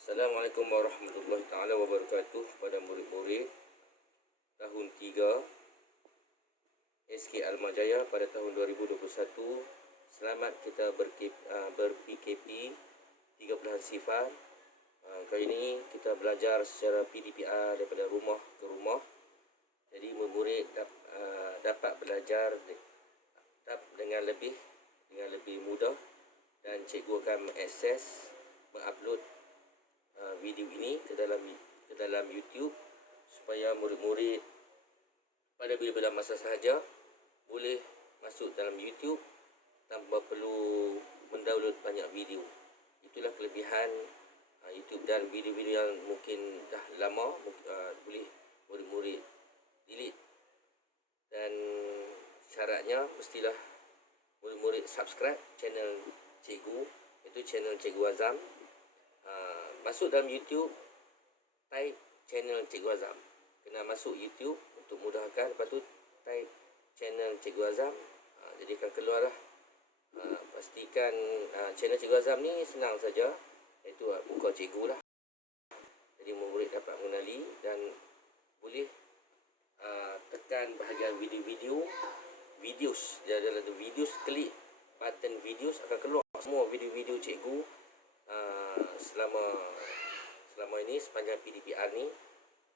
Assalamualaikum warahmatullahi taala wabarakatuh kepada murid-murid tahun 3 SK Almajaya pada tahun 2021. Selamat kita ber-PKP 30 sifar. Kali ini kita belajar secara PDPR daripada rumah ke rumah. Jadi murid-murid dapat belajar dengan lebih mudah, dan cikgu akan mengakses, mengupload video ini ke dalam YouTube supaya murid-murid pada bila-bila masa sahaja boleh masuk dalam YouTube tanpa perlu mendownload banyak video. Itulah kelebihan YouTube, dan video-video yang mungkin dah lama boleh murid-murid delete, dan syaratnya mestilah murid-murid subscribe channel cikgu, iaitu channel Cikgu Azam. Masuk dalam YouTube, type channel Cikgu Azam. Kena masuk YouTube untuk mudahkan. Lepas tu type channel Cikgu Azam, jadi akan keluar lah. Pastikan channel Cikgu Azam ni senang saja, iaitu muka cikgu lah. Jadi murid dapat mengenali, dan boleh tekan bahagian videos. Dia adalah videos, klik button videos, akan keluar semua video-video cikgu selama ini sepanjang PDPR ni,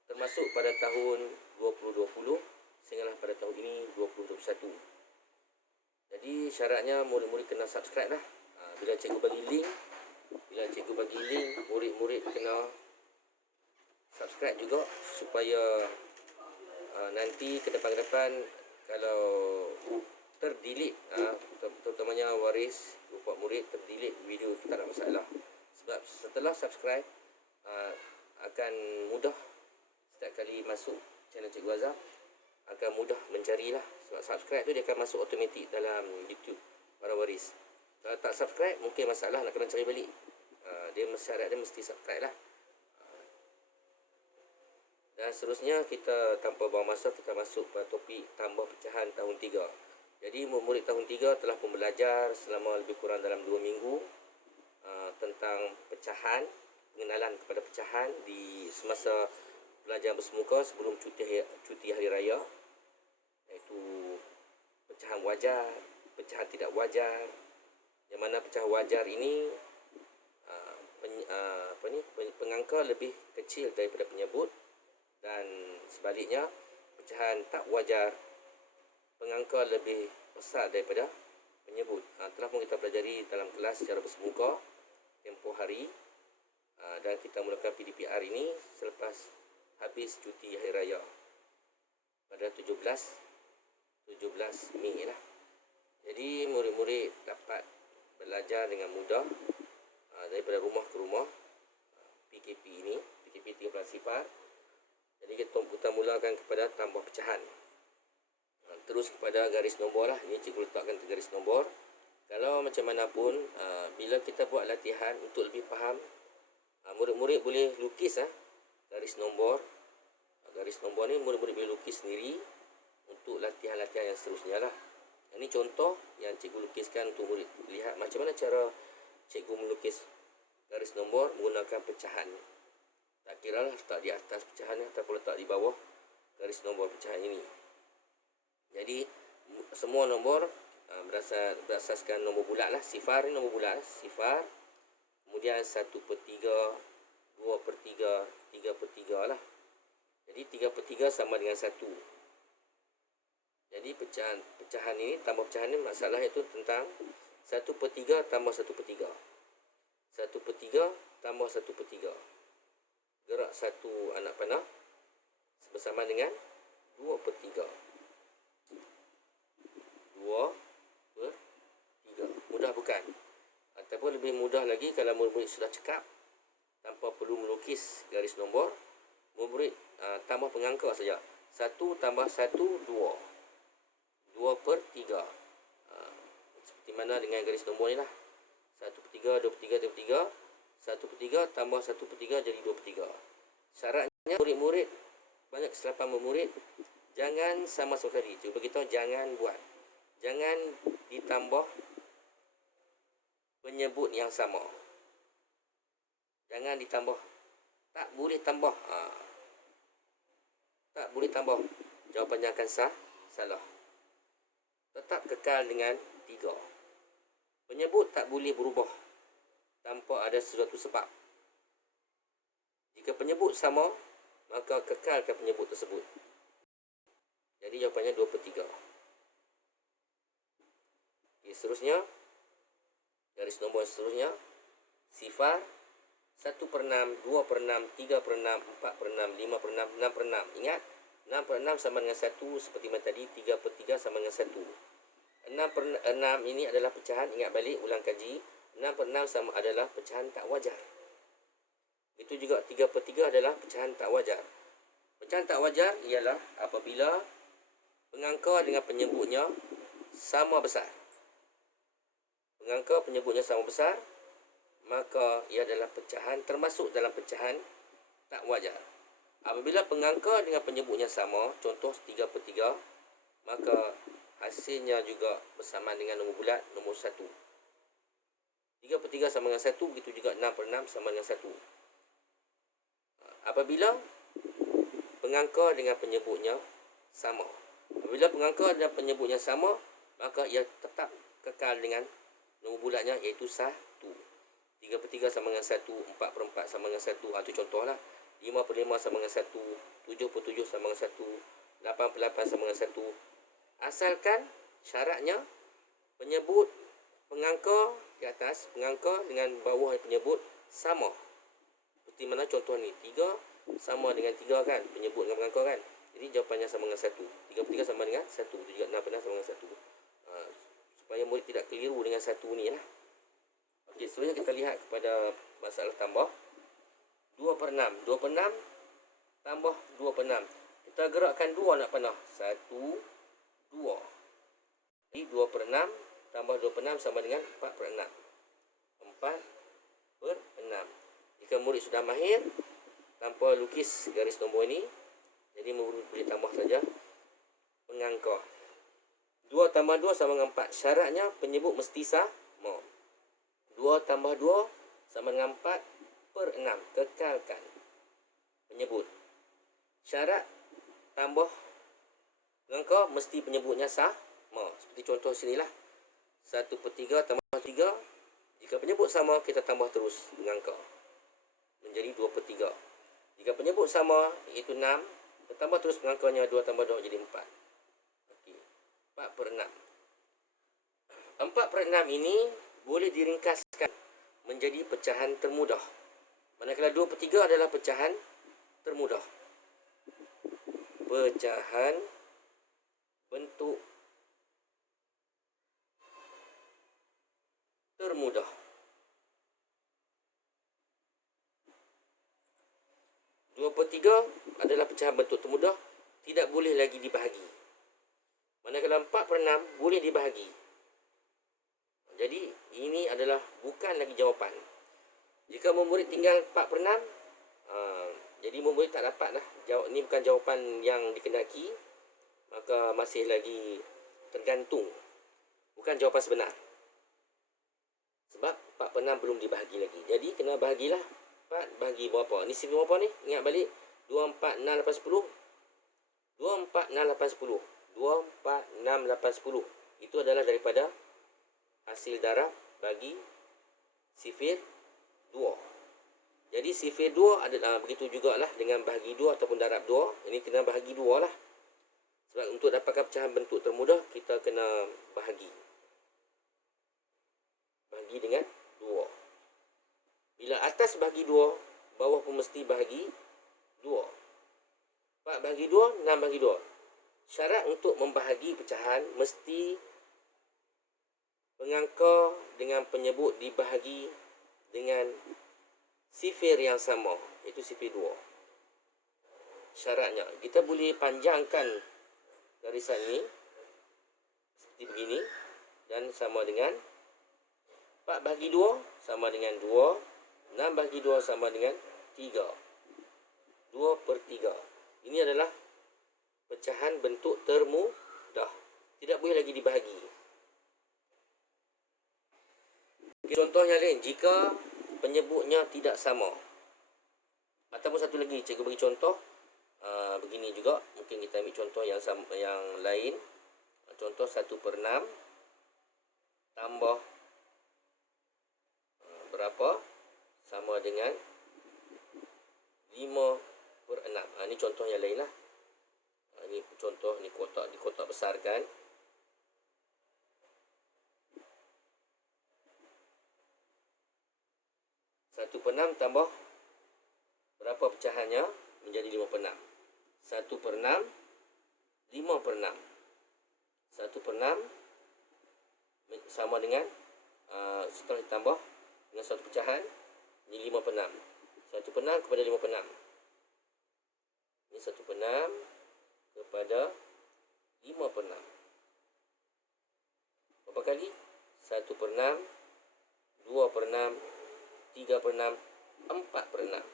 termasuk pada tahun 2020 sehinggalah pada tahun ini 2021. Jadi syaratnya murid-murid kena subscribe lah. Bila cikgu bagi link, murid-murid kena subscribe juga, supaya nanti ke depan kalau terdelete, terutamanya waris rupa murid terdelete video, tak ada masalah. Sebab setelah subscribe akan mudah, setiap kali masuk channel Cikgu Azam akan mudah mencarilah. Sebab subscribe tu dia akan masuk automatik dalam YouTube para waris. Kalau tak subscribe mungkin masalah nak kena cari balik. Syarat dia mesti subscribe lah. Dan seterusnya, kita tanpa buang masa, kita masuk pada topik tambah pecahan tahun 3. Jadi murid tahun 3 telah pun belajar selama lebih kurang dalam 2 minggu tentang pecahan, pengenalan kepada pecahan di semasa belajar bersemuka sebelum cuti hari raya, iaitu pecahan wajar, pecahan tidak wajar. Yang mana pecahan wajar ini pengangka lebih kecil daripada penyebut, dan sebaliknya pecahan tak wajar pengangka lebih besar daripada penyebut. Telah pun kita pelajari dalam kelas secara bersemuka tempoh hari, dan kita mulakan PDPR ini selepas habis cuti hari raya pada 17 Mei lah. Jadi murid-murid dapat belajar dengan mudah daripada rumah ke rumah. PKP 13 sifar. Jadi kita mulakan kepada tambah pecahan. Terus kepada garis nombor lah. Ini cikgu letakkan garis nombor. Kalau macam mana pun, bila kita buat latihan untuk lebih faham, murid-murid boleh lukis garis nombor. Garis nombor ni murid-murid boleh lukis sendiri untuk latihan-latihan yang seterusnya lah. Ini contoh yang cikgu lukiskan untuk murid lihat macam mana cara cikgu melukis garis nombor menggunakan pecahan. Tak kira lah letak di atas pecahan ataupun letak di bawah garis nombor pecahan ini. Jadi semua nombor berasaskan nombor bulat lah. Sifar ni nombor bulat, sifar. Kemudian 1/3, 2/3, 3/3 lah. Jadi 3/3 sama dengan 1. Jadi pecahan ini, tambah pecahan ni, masalah itu tentang 1/3 tambah 1/3. 1/3 tambah 1/3. Gerak satu anak panah bersama dengan 2/3. 2/3. Mudah bukan? Ataupun lebih mudah lagi kalau murid-murid sudah cekap tanpa perlu melukis garis nombor, murid tambah pengangka saja. 1 tambah 1, 2. 2/3. Seperti mana dengan garis nombor ni lah. 1/3, 2/3, 3/3. 1/3 tambah 1/3 jadi 2/3. Syaratnya murid-murid, banyak kesilapan murid, jangan sama sekali. Cuba kita jangan buat. Jangan ditambah penyebut yang sama. Jangan ditambah. Tak boleh tambah. Tak boleh tambah. Jawapannya akan salah. Tetap kekal dengan 3. Penyebut tak boleh berubah tanpa ada sesuatu sebab. Jika penyebut sama, maka kekalkan penyebut tersebut. Jadi jawapannya 2/3. Seterusnya, garis nombor seterusnya, sifar 1/6, 2/6, 3/6, 4/6, 5/6, 6/6. Ingat, 6/6 sama dengan 1 seperti mana tadi, 3/3 sama dengan 1. 6/6 ini adalah pecahan, ingat balik, ulang kaji. 6/6 sama adalah pecahan tak wajar. Itu juga 3/3 adalah pecahan tak wajar. Pecahan tak wajar ialah apabila pengangka dengan penyebutnya sama besar. Pengangka penyebutnya sama besar, maka ia adalah pecahan termasuk dalam pecahan tak wajar. Apabila pengangka dengan penyebutnya sama, contoh 3/3, maka hasilnya juga bersamaan dengan nombor bulat nombor 1. 3/3 sama dengan 1, begitu juga 6/6 sama dengan 1. Apabila pengangka dengan penyebutnya sama. Apabila pengangka dan penyebutnya sama, maka ia tetap kekal dengan nombor bulatnya, iaitu 1. 3/3 sama dengan 1, 4/4 sama dengan 1. Itu contohlah. 5/5 sama dengan 1, 7/7 sama dengan 1, 8/8 sama dengan 1. Asalkan syaratnya penyebut pengangka di atas, pengangka dengan bawah penyebut sama. Seperti mana contoh ni, 3 sama dengan 3 kan, penyebut dengan pengangka kan. Jadi jawapannya sama dengan 1. 3/3 sama dengan 1. Itu juga 6/6 sama dengan 1. Supaya murid tidak keliru dengan 1 ni lah. Okey, seterusnya kita lihat kepada masalah tambah. 2/6. 2/6 tambah 2/6. Kita gerakkan 2 nak panah. 1, 2. Jadi 2/6 tambah 2/6 sama dengan 4/6. 4/6. Jika murid sudah mahir tanpa lukis garis nombor ini, jadi murid boleh tambah saja pengangka. 2 tambah 2 sama dengan 4. Syaratnya penyebut mesti sama. 2 tambah 2 sama dengan 4/6. Kekalkan penyebut. Syarat tambah pengangka mesti penyebutnya sama. Seperti contoh sinilah. 1/3 tambah 3. Jika penyebut sama, kita tambah terus pengangka. Menjadi 2/3. Jika penyebut sama, iaitu 6, kita tambah terus pengangkanya. 2 tambah 2 jadi 4. Okey. 4/6. 4/6 ini boleh diringkaskan menjadi pecahan termudah. Manakala 2/3 adalah pecahan termudah. Pecahan bentuk termudah. Dua per tiga adalah pecahan bentuk termudah, tidak boleh lagi dibahagi. Manakala 4/6 boleh dibahagi. Jadi ini adalah bukan lagi jawapan. Jika murid tinggal 4/6, jadi murid tak dapat lah. Ini bukan jawapan yang dikehendaki, maka masih lagi tergantung. Bukan jawapan sebenar. Sebab 4/6 belum dibahagi lagi. Jadi kena bahagilah. 4 bahagi berapa? Ni sifar berapa ni? Ingat balik. 2, 4, 6, 8, 10. 2, 4, 6, 8, 10. 2, 4, 6, 8, 10. Itu adalah daripada hasil darab bagi sifir 2. Jadi sifir 2 adalah begitu jugalah dengan bahagi 2 ataupun darab 2. Ini kena bahagi 2 lah. Sebab untuk dapatkan pecahan bentuk termudah, kita kena bahagi. Bahagi dengan 2. Bila atas bahagi 2, bawah pun mesti bahagi 2. 4 bahagi 2, 6 bahagi 2. Syarat untuk membahagi pecahan mesti pengangka dengan penyebut dibahagi dengan sifir yang sama, iaitu sifir 2. Syaratnya, kita boleh panjangkan garisan ini seperti begini dan sama dengan 4 bahagi 2 sama dengan 2. 6 bahagi 2 sama dengan 3. 2/3. Ini adalah pecahan bentuk termudah. Tidak boleh lagi dibahagi. Contohnya lain, jika penyebutnya tidak sama. Ataupun satu lagi, cikgu bagi contoh. Begini juga, mungkin kita ambil contoh yang lain. Contoh 1/6 tambah berapa sama dengan 5/6. Ini contoh yang lain lah. Ini contoh, ni kotak, di kotak besarkan. 1/6 tambah berapa pecahannya? Menjadi 5/6. 1/6 5/6. 1/6 sama dengan setelah ditambah dengan satu pecahan, ini 5/6. 1/6 kepada 5/6. Ini 1/6 kepada 5/6. Berapa kali? 1/6, 2/6, 3/6, 4/6.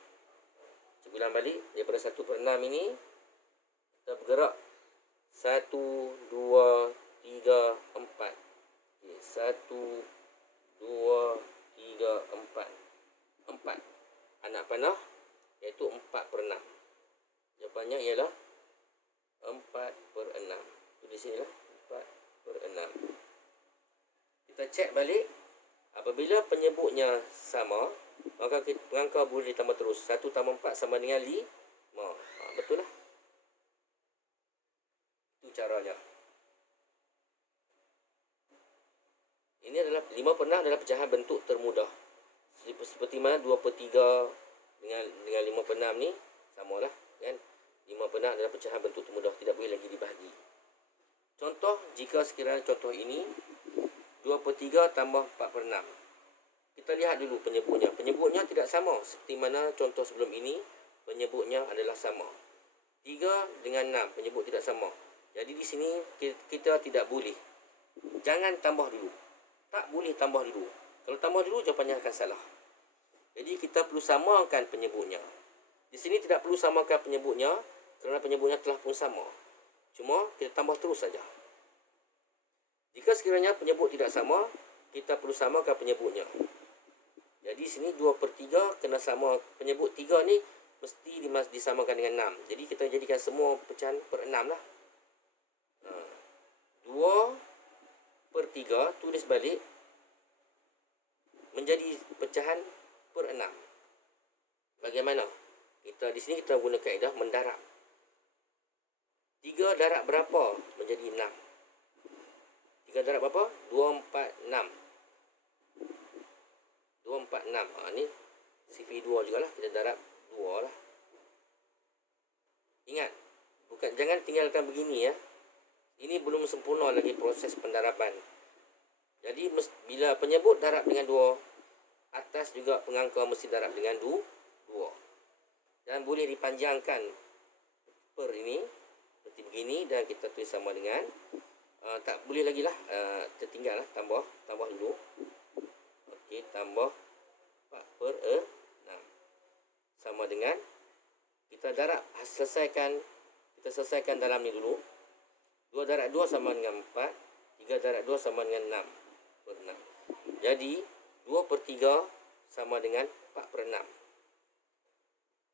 Cikgu ulang balik. Daripada 1/6 ini, kita bergerak 1, 2, 3, 4. 1, 2, 3, 4. 4 anak panah, iaitu 4/6. Jawapannya ialah 4/6. Di sini lah 4/6. Kita cek balik. Apabila penyebutnya sama, maka pengangka boleh ditambah terus. 1 tambah 4 sama dengan 5. Betul lah. Itu caranya. Ini adalah 5/6 adalah pecahan bentuk termudah. Seperti mana 2/3 dengan 5/6 ni samalah kan. 5/6 adalah pecahan bentuk termudah, tidak boleh lagi dibahagi. Contoh, jika sekiranya contoh ini 2/3 tambah 4/6. Kita lihat dulu penyebutnya. Penyebutnya tidak sama seperti mana contoh sebelum ini, penyebutnya adalah sama. 3 dengan 6 penyebut tidak sama. Jadi di sini kita tidak boleh. Jangan tambah dulu. Tak boleh tambah dulu. Kalau tambah dulu, jawapannya akan salah. Jadi kita perlu samakan penyebutnya. Di sini tidak perlu samakan penyebutnya kerana penyebutnya telah pun sama. Cuma kita tambah terus saja. Jika sekiranya penyebut tidak sama, kita perlu samakan penyebutnya. Jadi sini 2/3 kena sama. Penyebut 3 ni mesti disamakan dengan 6. Jadi kita jadikan semua pecahan per 6 lah. 2/3 tulis balik menjadi pecahan per 6. Bagaimana? Kita di sini kita guna kaedah mendarab. 3 darab berapa menjadi 6? 3 darab berapa? 246. 246. Ni CV2 jugalah. Kita darab 2 lah. Ingat, jangan tinggalkan begini ya. Ini belum sempurna lagi proses pendaraban. Jadi bila penyebut darab dengan 2, atas juga pengangka mesti darab dengan 2. Dan boleh dipanjangkan per ini seperti begini, dan kita tulis sama dengan tak boleh lagi lah, tertinggal lah, tambah dulu. Okey, tambah 4/6 sama dengan kita darab, kita selesaikan dalam ni dulu. 2 darab 2 sama dengan 4, 3 darab 2 sama dengan 6/6. Jadi 2/3 sama dengan 4/6.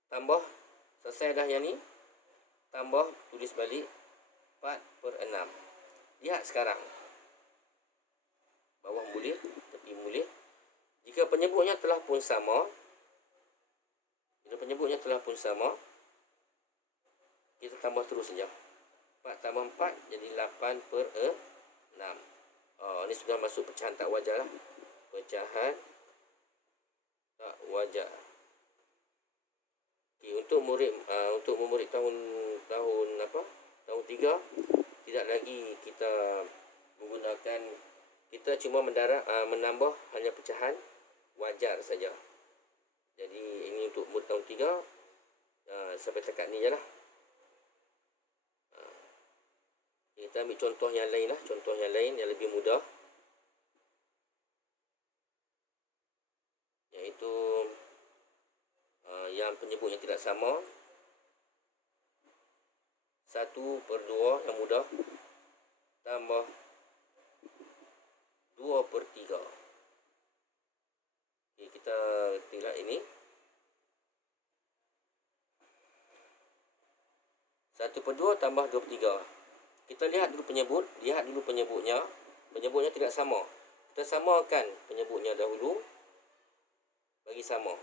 Tambah, selesai dah yang ni. Tambah, tulis balik 4/6. Lihat sekarang. Bawah boleh, tepi boleh. Jika penyebutnya telah pun sama, kita tambah terus saja. 4 tambah 4 jadi 8/6. Ini sudah masuk pecahan tak wajar lah. Pecahan tak wajar. Okay, untuk murid tahun 3, tidak lagi kita menggunakan, kita cuma menambah hanya pecahan wajar saja. Jadi ini untuk murid tahun 3, sampai dekat ni je lah. Kita ambil contoh yang lain lah. Contoh yang lain yang lebih mudah, iaitu yang penyebutnya tidak sama. 1/2 yang mudah tambah 2/3. Okay, kita kita tidak ini 1/2 tambah 23. Kita lihat dulu penyebutnya. Penyebutnya tidak sama. Kita samakan penyebutnya dahulu bagi sama.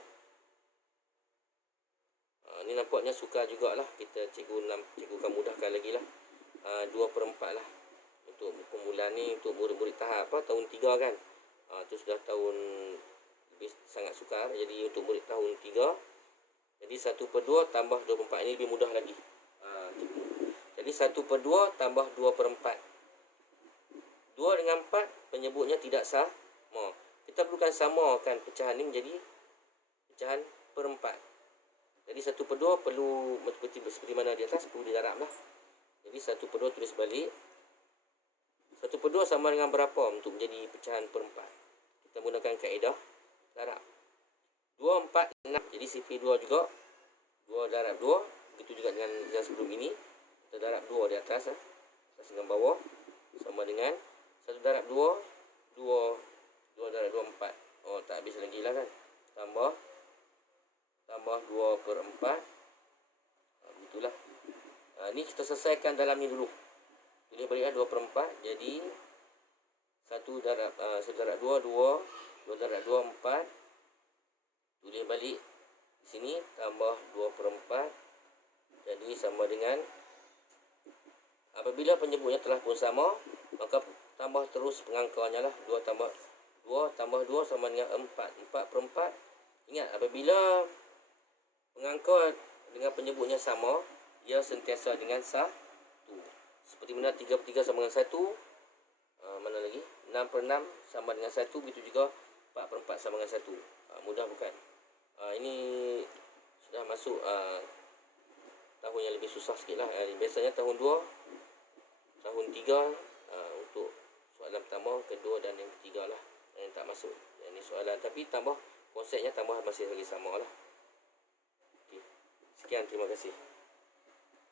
Ini nampaknya sukar jugalah. Cikgu akan mudahkan lagi lah. 2/4 lah. Untuk permulaan ni untuk murid-murid tahap tahun 3 kan. Itu sudah tahun lebih sangat sukar. Jadi untuk murid tahun 3, jadi 1/2 tambah 2/4 ini lebih mudah lagi. Jadi 1/2 tambah 2/4. 2 dengan 4 penyebutnya tidak sama. Kita perlukan samakan pecahan ini menjadi pecahan perempat. Jadi 1/2 perlu seperti mana di atas, perlu didarab lah. Jadi 1/2 tulis balik. 1/2 sama dengan berapa untuk menjadi pecahan perempat? Kita gunakan kaedah darab. 2, 4, 6. Jadi sifir 2 juga. 2 darab 2. Begitu juga dengan yang sebelum ini. Kita darab 2 di atas. Atas dengan bawah. Sama dengan 1 darab 2. 2 darab 2, 4. Oh, tak habis lagi lah kan. Tambah 2/4. Begitulah. Ni kita selesaikan dalam ni dulu. Tulis balik 2/4. Jadi 1 darab 2, 2 darab 2, 4. Tulis balik di sini tambah 2/4. Jadi sama dengan, apabila penyebutnya telah pun sama, maka tambah terus pengangkanya lah. 2 tambah 2 sama dengan 4. 4/4. Ingat, apabila pengangka dengan penyebutnya sama, ia sentiasa dengan 1. Seperti mana 3/3 sama dengan 1. Mana lagi? 6/6 sama dengan 1. Begitu juga 4/4 sama dengan 1. Mudah bukan? Ini sudah masuk tahun yang lebih susah sikit lah. Biasanya tahun 2, tahun 3 untuk soalan pertama, kedua dan yang ketiga lah. Yang tak masuk. Ini soalan, tapi tambah konsepnya tambah masih lagi sama lah. Okay. Sekian, terima kasih.